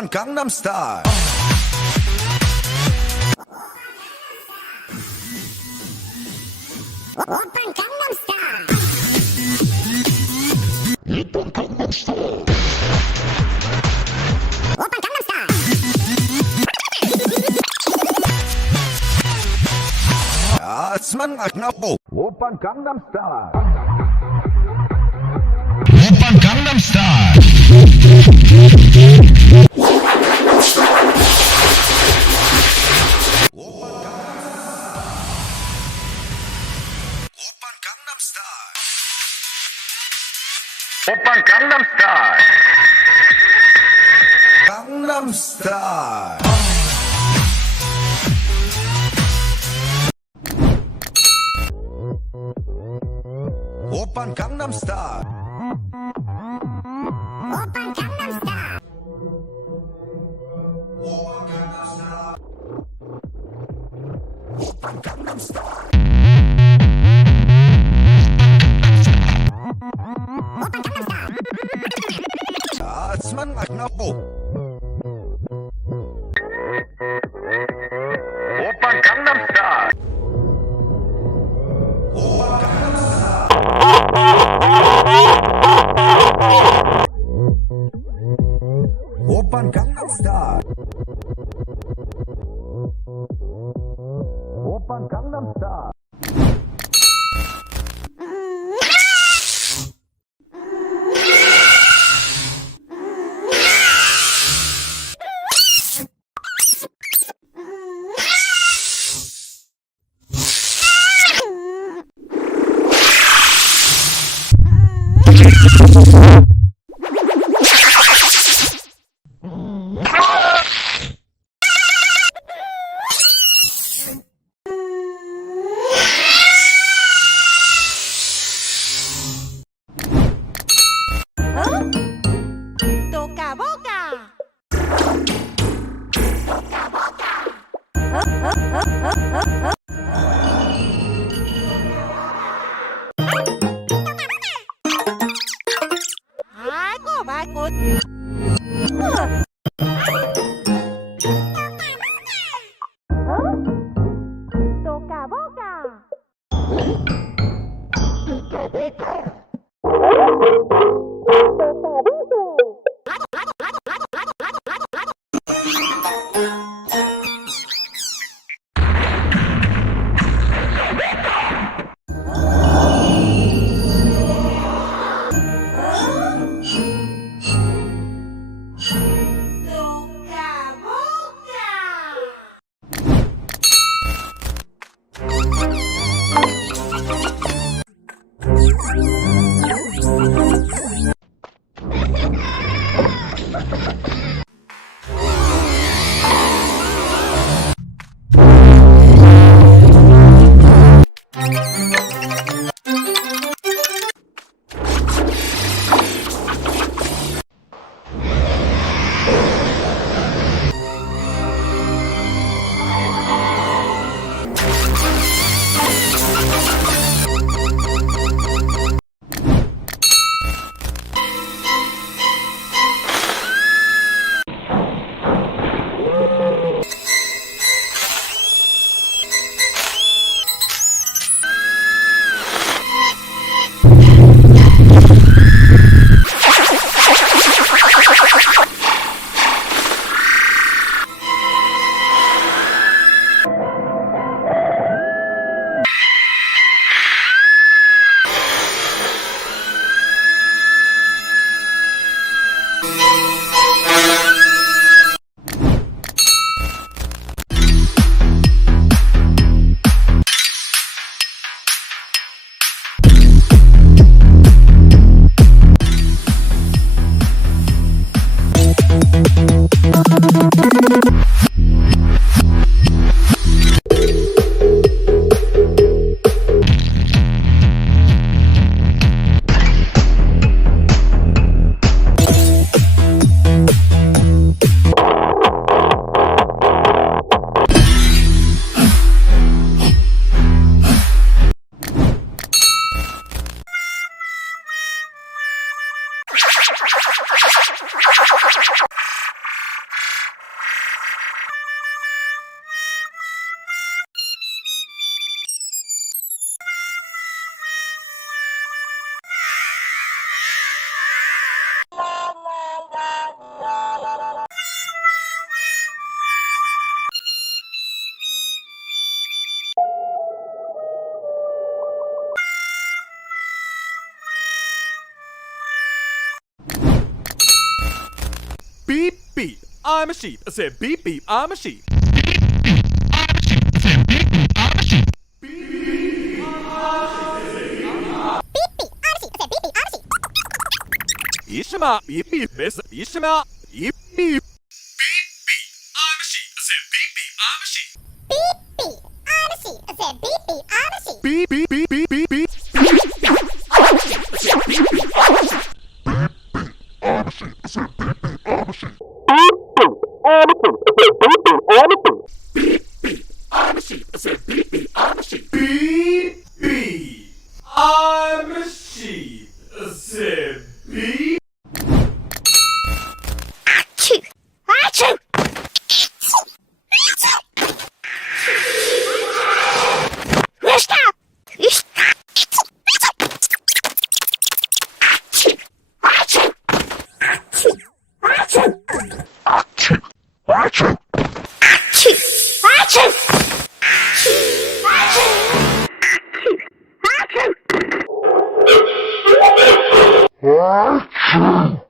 오빤 강남스타일. 오빤 강남스타일. 오빤 강남스타일. 오빤 강남스타일. 아, semangat ngapo. 오빤 강남스타일. 오빤 강남스타일. 오빤 강남스타일. 강남스타일. 오빤 강남스타일. 오빤 강남스타일. 오빤 강남스타일. 아, semangat ngapo. 오빤 강남스타일. 오빤 강남스타일. 오빤 강남스타일. 오빤 강남스타일. Beep, beep, I'm a sheep. I said beep, beep, I'm a sheep. Ishma, beep, beep, miss, Ishma, beep, beep. Beep, beep, I'm a sheep. I said beep, beep, I'm a sheep. Beep, beep. I'm a sheep. I said beep, beep. I'm a sheep. Beep, beep, beep, beep, beep, beep. I'm a sheep. I said beep, beep, I'm a sheep. Beep, beep, I'm a sheep. I said beep, beep, I'm a sheep. Beep, beep, I'm a sheep. I said beep. Achoo. Achoo. Rooster. Rooster. Achoo. Achoo. Achoo. Achoo. Achoo. Achoo. Achoo. Achoo.